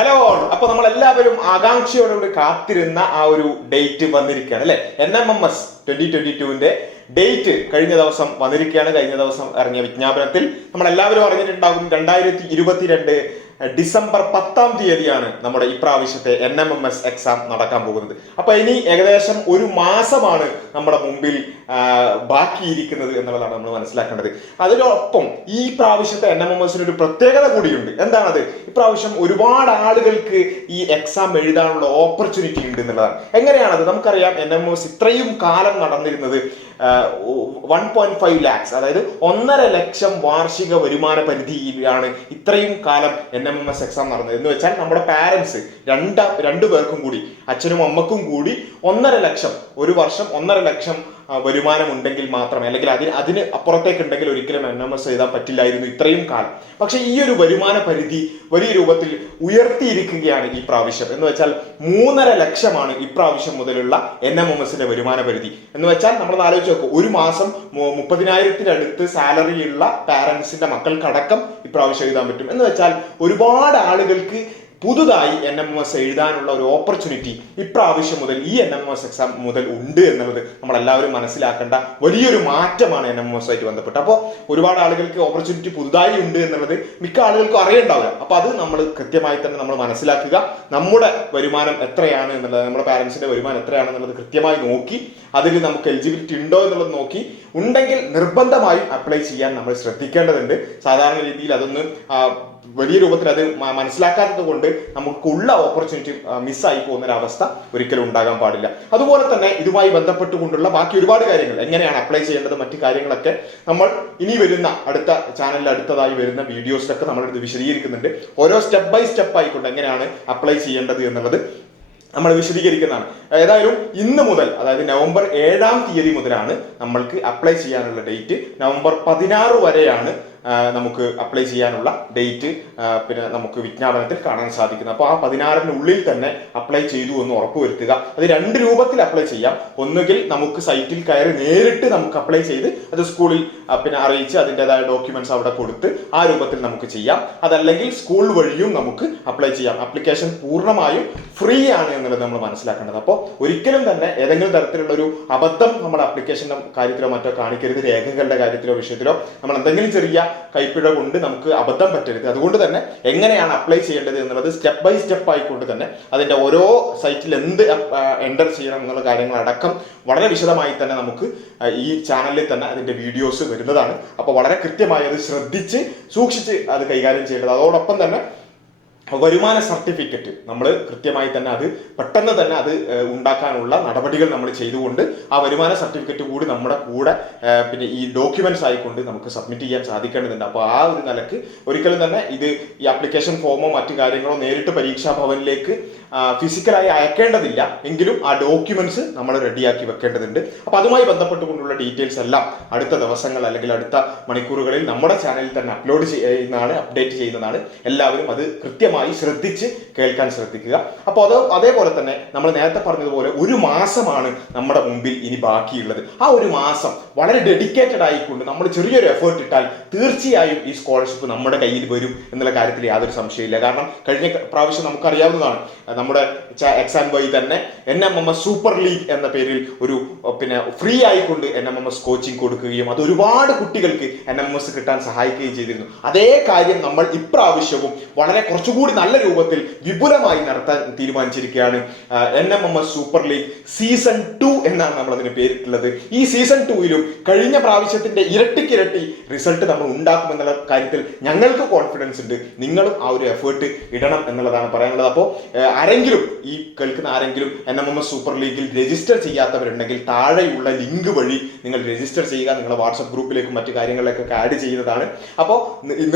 Hello, അപ്പൊ നമ്മൾ എല്ലാവരും ആകാംക്ഷയോടുകൂടി കാത്തിരുന്ന ആ ഒരു ഡേറ്റ് വന്നിരിക്കുകയാണ് അല്ലെ. NMMS 2022 ഡേറ്റ് കഴിഞ്ഞ ദിവസം വന്നിരിക്കുകയാണ്. കഴിഞ്ഞ ദിവസം ഇറങ്ങിയ വിജ്ഞാപനത്തിൽ നമ്മൾ എല്ലാവരും അറിഞ്ഞിട്ടുണ്ടാകും 2022 ഡിസംബർ 10-ാം തീയതിയാണ് നമ്മുടെ ഇപ്രാവശ്യത്തെ NMMS എക്സാം നടക്കാൻ പോകുന്നത്. അപ്പൊ ഇനി ഏകദേശം ഒരു മാസമാണ് നമ്മുടെ മുമ്പിൽ ബാക്കിയിരിക്കുന്നത് എന്നുള്ളതാണ് നമ്മൾ മനസ്സിലാക്കേണ്ടത്. അതിനൊപ്പം ഈ പ്രാവശ്യത്തെ NMMSന് ഒരു പ്രത്യേകത കൂടിയുണ്ട്. എന്താണത്? ഇപ്രാവശ്യം ഒരുപാട് ആളുകൾക്ക് ഈ എക്സാം എഴുതാനുള്ള ഓപ്പർച്യൂണിറ്റി ഉണ്ട് എന്നുള്ളതാണ്. എങ്ങനെയാണത്? നമുക്കറിയാം NMMS ഇത്രയും കാലം നടന്നിരുന്നത് 1.5 lakhs, അതായത് 1.5 ലക്ഷം വാർഷിക വരുമാന പരിധിയിലാണ് ഇത്രയും കാലം NMMS എക്സാം നടന്നത്. എന്ന് വെച്ചാൽ നമ്മുടെ പാരൻസ് രണ്ടു പേർക്കും കൂടി, അച്ഛനും അമ്മക്കും കൂടി 1.5 ലക്ഷം ഒരു വർഷം 1.5 ലക്ഷം വരുമാനം ഉണ്ടെങ്കിൽ മാത്രമേ, അല്ലെങ്കിൽ അതിന് അപ്പുറത്തേക്ക് ഉണ്ടെങ്കിൽ ഒരിക്കലും NMMS എഴുതാൻ പറ്റില്ലായിരുന്നു ഇത്രയും കാലം. പക്ഷെ ഈ ഒരു വരുമാന പരിധി വലിയ രൂപത്തിൽ ഉയർത്തിയിരിക്കുകയാണ് ഈ പ്രാവശ്യം. എന്ന് വെച്ചാൽ 3.5 ലക്ഷമാണ് ഇപ്രാവശ്യം മുതലുള്ള NMMSന്റെ വരുമാന പരിധി. എന്ന് വെച്ചാൽ നമ്മൾ ആലോചിച്ച് നോക്കും, ഒരു മാസം 30,000-ത്തിനടുത്ത് സാലറി ഉള്ള പാരന്റ്സിന്റെ മക്കൾക്കടക്കം ഇപ്രാവശ്യം എഴുതാൻ പറ്റും. എന്ന് വെച്ചാൽ ഒരുപാട് ആളുകൾക്ക് പുതുതായി NMMS എഴുതാനുള്ള ഒരു ഓപ്പർച്യൂണിറ്റി ഇപ്രാവശ്യം മുതൽ ഈ NMMS എക്സാം മുതൽ ഉണ്ട് എന്നുള്ളത് നമ്മളെല്ലാവരും മനസ്സിലാക്കേണ്ട വലിയൊരു മാറ്റമാണ് NMMS ആയിട്ട് ബന്ധപ്പെട്ട്. അപ്പോൾ ഒരുപാട് ആളുകൾക്ക് ഓപ്പർച്യൂണിറ്റി പുതുതായി ഉണ്ട് എന്നുള്ളത് മിക്ക ആളുകൾക്കും അറിയണ്ടാവില്ല. അപ്പൊ അത് നമ്മൾ കൃത്യമായി തന്നെ നമ്മൾ മനസ്സിലാക്കുക. നമ്മുടെ വരുമാനം എത്രയാണ് എന്നുള്ളത്, നമ്മുടെ പാരന്റ്സിന്റെ വരുമാനം എത്രയാണെന്നുള്ളത് കൃത്യമായി നോക്കി അതിൽ നമുക്ക് എലിജിബിലിറ്റി ഉണ്ടോ എന്നുള്ളത് നോക്കി, ഉണ്ടെങ്കിൽ നിർബന്ധമായും അപ്ലൈ ചെയ്യാൻ നമ്മൾ ശ്രദ്ധിക്കേണ്ടതുണ്ട്. സാധാരണ രീതിയിൽ അതൊന്ന് വലിയ രൂപത്തിൽ അത് മനസ്സിലാക്കാത്തത് കൊണ്ട് നമുക്കുള്ള ഓപ്പർച്യൂണിറ്റി മിസ്സായി പോകുന്ന ഒരു അവസ്ഥ ഒരിക്കലും ഉണ്ടാകാൻ പാടില്ല. അതുപോലെ തന്നെ ഇതുമായി ബന്ധപ്പെട്ടുകൊണ്ടുള്ള ബാക്കി ഒരുപാട് കാര്യങ്ങൾ, എങ്ങനെയാണ് അപ്ലൈ ചെയ്യേണ്ടത്, മറ്റു കാര്യങ്ങളൊക്കെ നമ്മൾ ഇനി വരുന്ന അടുത്ത ചാനലിൽ അടുത്തതായി വരുന്ന വീഡിയോസിലൊക്കെ നമ്മളിത് വിശദീകരിക്കുന്നുണ്ട്. ഓരോ സ്റ്റെപ്പ് ബൈ സ്റ്റെപ്പ് ആയിക്കൊണ്ട് എങ്ങനെയാണ് അപ്ലൈ ചെയ്യേണ്ടത് എന്നുള്ളത് നമ്മൾ വിശദീകരിക്കുന്നതാണ്. ഏതായാലും ഇന്ന് മുതൽ, അതായത് നവംബർ 7-ാം തീയതി മുതലാണ് നമ്മൾക്ക് അപ്ലൈ ചെയ്യാനുള്ള ഡേറ്റ്. നവംബർ 16 വരെയാണ് നമുക്ക് അപ്ലൈ ചെയ്യാനുള്ള ഡേറ്റ് പിന്നെ നമുക്ക് വിജ്ഞാപനത്തിൽ കാണാൻ സാധിക്കുന്നത്. അപ്പോൾ ആ 16-നുള്ളിൽ തന്നെ അപ്ലൈ ചെയ്തു എന്ന് ഉറപ്പുവരുത്തുക. അത് 2 രൂപത്തിൽ അപ്ലൈ ചെയ്യാം. ഒന്നുകിൽ നമുക്ക് സൈറ്റിൽ കയറി നേരിട്ട് നമുക്ക് അപ്ലൈ ചെയ്ത് അത് സ്കൂളിൽ പിന്നെ അറിയിച്ച് അതിൻ്റെതായ ഡോക്യുമെന്റ്സ് അവിടെ കൊടുത്ത് ആ രൂപത്തിൽ നമുക്ക് ചെയ്യാം. അതല്ലെങ്കിൽ സ്കൂൾ വഴിയും നമുക്ക് അപ്ലൈ ചെയ്യാം. ആപ്ലിക്കേഷൻ പൂർണ്ണമായും ഫ്രീ ആണ് എന്നുള്ളത് നമ്മൾ മനസ്സിലാക്കേണ്ടത്. അപ്പോൾ ഒരിക്കലും തന്നെ ഏതെങ്കിലും തരത്തിലുള്ള ഒരു അബദ്ധം നമ്മൾ ആപ്ലിക്കേഷന്റെ കാര്യത്തിലോ മറ്റോ കാണിക്കരുത്. രേഖകളുടെ കാര്യത്തിലോ വിഷയത്തിലോ നമ്മൾ എന്തെങ്കിലും ചെറിയ കൈപ്പിഴ കൊണ്ട് നമുക്ക് അബദ്ധം പറ്റരുത്. അതുകൊണ്ട് തന്നെ എങ്ങനെയാണ് അപ്ലൈ ചെയ്യേണ്ടത് എന്നുള്ളത് സ്റ്റെപ്പ് ബൈ സ്റ്റെപ്പ് ആയിക്കൊണ്ട് തന്നെ അതിന്റെ ഓരോ സൈറ്റിൽ എന്ത് എൻ്റർ ചെയ്യണം എന്നുള്ള കാര്യങ്ങളടക്കം വളരെ വിശദമായി തന്നെ നമുക്ക് ഈ ചാനലിൽ തന്നെ അതിന്റെ വീഡിയോസ് വരുന്നതാണ്. അപ്പോൾ വളരെ കൃത്യമായി അത് ശ്രദ്ധിച്ച് സൂക്ഷിച്ച് അത് കൈകാര്യം ചെയ്യേണ്ടത്. അതോടൊപ്പം തന്നെ വരുമാന സർട്ടിഫിക്കറ്റ് നമ്മൾ കൃത്യമായി തന്നെ അത് പെട്ടെന്ന് തന്നെ അത് ഉണ്ടാക്കാനുള്ള നടപടികൾ നമ്മൾ ചെയ്തുകൊണ്ട് ആ വരുമാന സർട്ടിഫിക്കറ്റ് കൂടി നമ്മുടെ കൂടെ പിന്നെ ഈ ഡോക്യുമെന്റ്സ് ആയിക്കൊണ്ട് നമുക്ക് സബ്മിറ്റ് ചെയ്യാൻ സാധിക്കേണ്ടതുണ്ട്. അപ്പോൾ ആ ഒരു നിലക്ക് ഒരിക്കലും തന്നെ ഇത് ഈ ആപ്ലിക്കേഷൻ ഫോമോ മറ്റു കാര്യങ്ങളോ നേരിട്ട് പരീക്ഷാ ഭവനിലേക്ക് ഫിസിക്കലായി അയക്കേണ്ടതില്ല. എങ്കിലും ആ ഡോക്യുമെന്റ്സ് നമ്മൾ റെഡിയാക്കി വെക്കേണ്ടതുണ്ട്. അപ്പൊ അതുമായി ബന്ധപ്പെട്ടുകൊണ്ടുള്ള ഡീറ്റെയിൽസ് എല്ലാം അടുത്ത ദിവസങ്ങൾ അല്ലെങ്കിൽ അടുത്ത മണിക്കൂറുകളിൽ നമ്മുടെ ചാനലിൽ തന്നെ അപ്ലോഡ് ചെയ്യുന്നതാണ്, അപ്ഡേറ്റ് ചെയ്യുന്നതാണ്. എല്ലാവരും അത് കൃത്യമായി ശ്രദ്ധിച്ച് കേൾക്കാൻ ശ്രദ്ധിക്കുക. അപ്പോൾ അതേപോലെ തന്നെ നമ്മൾ നേരത്തെ പറഞ്ഞതുപോലെ ഒരു മാസമാണ് നമ്മുടെ മുമ്പിൽ ഇനി ബാക്കിയുള്ളത്. ആ ഒരു മാസം വളരെ ഡെഡിക്കേറ്റഡ് ആയിക്കൊണ്ട് നമ്മൾ ചെറിയൊരു എഫേർട്ട് ഇട്ടാൽ തീർച്ചയായും ഈ സ്കോളർഷിപ്പ് നമ്മുടെ കയ്യിൽ വരും എന്നുള്ള കാര്യത്തിൽ യാതൊരു സംശയമില്ല. കാരണം കഴിഞ്ഞ പ്രാവശ്യം നമുക്കറിയാവുന്നതാണ്, നമ്മുടെ XandY തന്നെ NMMS സൂപ്പർ ലീഗ് എന്ന പേരിൽ ഒരു പിന്നെ ഫ്രീ ആയിക്കൊണ്ട് NMMS കോച്ചിങ് കൊടുക്കുകയും അത് ഒരുപാട് കുട്ടികൾക്ക് NMMS കിട്ടാൻ സഹായിക്കുകയും ചെയ്തിരുന്നു. അതേ കാര്യം നമ്മൾ ഇപ്രാവശ്യവും വളരെ കുറച്ചുകൂടി നല്ല രൂപത്തിൽ വിപുലമായി നടത്താൻ തീരുമാനിച്ചിരിക്കുകയാണ്. NMMS സൂപ്പർ ലീഗ് സീസൺ 2 എന്നാണ് നമ്മൾ അതിന് പേരിട്ടുള്ളത്. ഈ സീസൺ 2-ലും കഴിഞ്ഞ പ്രാവശ്യത്തിന്റെ ഇരട്ടിക്കിരട്ടി റിസൾട്ട് നമ്മൾ ഉണ്ടാക്കുമെന്നുള്ള കാര്യത്തിൽ ഞങ്ങൾക്ക് കോൺഫിഡൻസ് ഉണ്ട്. നിങ്ങളും ആ ഒരു എഫേർട്ട് ഇടണം എന്നുള്ളതാണ് പറയാനുള്ളത്. അപ്പോൾ ആരെങ്കിലും ഈ കേൾക്കുന്ന ആരെങ്കിലും NMMS സൂപ്പർ ലീഗിൽ രജിസ്റ്റർ ചെയ്യാത്തവരുണ്ടെങ്കിൽ താഴെയുള്ള ലിങ്ക് വഴി നിങ്ങൾ രജിസ്റ്റർ ചെയ്യുക. നിങ്ങളുടെ വാട്സ്ആപ്പ് ഗ്രൂപ്പിലേക്കും മറ്റു കാര്യങ്ങളിലേക്കൊക്കെ ആഡ് ചെയ്യുന്നതാണ്. അപ്പോൾ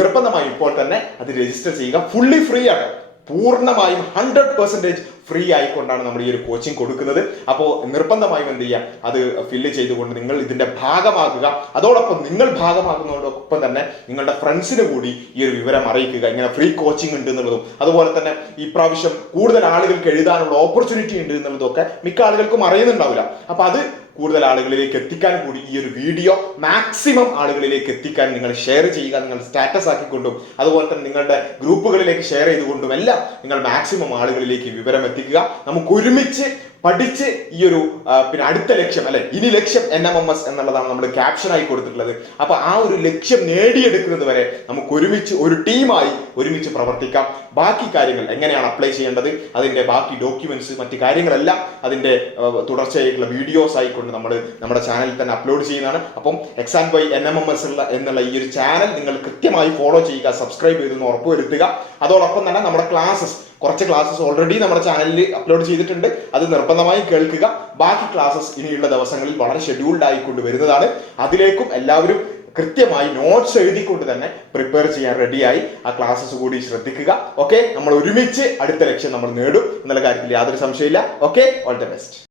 നിർബന്ധമായും ഇപ്പോൾ തന്നെ അത് രജിസ്റ്റർ ചെയ്യുക. ഫുള്ളി ഫ്രീ ആണ്, പൂർണ്ണമായും 100% ഫ്രീ ആയിക്കൊണ്ടാണ് നമ്മൾ ഈ ഒരു കോച്ചിങ് കൊടുക്കുന്നത്. അപ്പോൾ നിർബന്ധമായും എന്ത് ചെയ്യുക, അത് ഫില്ല് ചെയ്തുകൊണ്ട് നിങ്ങൾ ഇതിന്റെ ഭാഗമാകുക. അതോടൊപ്പം നിങ്ങൾ ഭാഗമാകുന്നതോടൊപ്പം തന്നെ നിങ്ങളുടെ ഫ്രണ്ട്സിന് കൂടി ഈ ഒരു വിവരം അറിയിക്കുക, ഇങ്ങനെ ഫ്രീ കോച്ചിങ് ഉണ്ട് എന്നുള്ളതും. അതുപോലെ തന്നെ ഈ പ്രാവശ്യം കൂടുതൽ ആളുകൾക്ക് എഴുതാനുള്ള ഓപ്പർച്യൂണിറ്റി ഉണ്ട് എന്നുള്ളതും ഒക്കെ മിക്ക ആളുകൾക്കും അറിയുന്നുണ്ടാവില്ല. അപ്പൊ അത് കൂടുതൽ ആളുകളിലേക്ക് എത്തിക്കാൻ കൂടി ഈ ഒരു വീഡിയോ മാക്സിമം ആളുകളിലേക്ക് എത്തിക്കാൻ നിങ്ങൾ ഷെയർ ചെയ്യുക. നിങ്ങൾ സ്റ്റാറ്റസ് ആക്കിക്കൊണ്ടും അതുപോലെ തന്നെ നിങ്ങളുടെ ഗ്രൂപ്പുകളിലേക്ക് ഷെയർ ചെയ്തുകൊണ്ടും എല്ലാം നിങ്ങൾ മാക്സിമം ആളുകളിലേക്ക് വിവരം എത്തിക്കുക. നമുക്ക് ഒരുമിച്ച് പഠിച്ച് ഈ ഒരു പിന്നെ അടുത്ത ലക്ഷ്യം അല്ലെ, ഇനി ലക്ഷ്യം NMMS എന്നുള്ളതാണ് നമ്മൾ ക്യാപ്ഷനായി കൊടുത്തിട്ടുള്ളത്. അപ്പൊ ആ ഒരു ലക്ഷ്യം നേടിയെടുക്കുന്നത് വരെ നമുക്ക് ഒരുമിച്ച് ഒരു ടീമായി ഒരുമിച്ച് പ്രവർത്തിക്കാം. ബാക്കി കാര്യങ്ങൾ എങ്ങനെയാണ് അപ്ലൈ ചെയ്യേണ്ടത്, അതിന്റെ ബാക്കി ഡോക്യുമെന്റ്സ്, മറ്റു കാര്യങ്ങളെല്ലാം അതിന്റെ തുടർച്ചയായിട്ടുള്ള വീഡിയോസ് ആയിക്കൊണ്ട് നമ്മൾ നമ്മുടെ ചാനലിൽ തന്നെ അപ്ലോഡ് ചെയ്യുന്നതാണ്. അപ്പം XandY NMMS എന്നുള്ള ഈ ഒരു ചാനൽ നിങ്ങൾ കൃത്യമായി ഫോളോ ചെയ്യുക, സബ്സ്ക്രൈബ് ചെയ്തെന്ന് ഉറപ്പുവരുത്തുക. അതോടൊപ്പം തന്നെ നമ്മുടെ കുറച്ച് ക്ലാസ്സസ് ഓൾറെഡി നമ്മുടെ ചാനലിൽ അപ്ലോഡ് ചെയ്തിട്ടുണ്ട്, അത് നിർബന്ധമായി കേൾക്കുക. ബാക്കി ക്ലാസ്സസ് ഇനിയുള്ള ദിവസങ്ങളിൽ വളരെ ഷെഡ്യൂൾഡ് ആയിക്കൊണ്ട് വരുന്നതാണ്. അതിലേക്കും എല്ലാവരും കൃത്യമായി നോട്ട്സ് എഴുതിക്കൊണ്ട് തന്നെ പ്രിപ്പയർ ചെയ്യാൻ റെഡിയായി ആ ക്ലാസ്സസ് കൂടി ശ്രദ്ധിക്കുക. ഓക്കെ, നമ്മൾ ഒരുമിച്ച് അടുത്ത ലക്ഷ്യം നമ്മൾ നേടും എന്നുള്ള കാര്യത്തിൽ യാതൊരു സംശയമില്ല. Okay, all the best.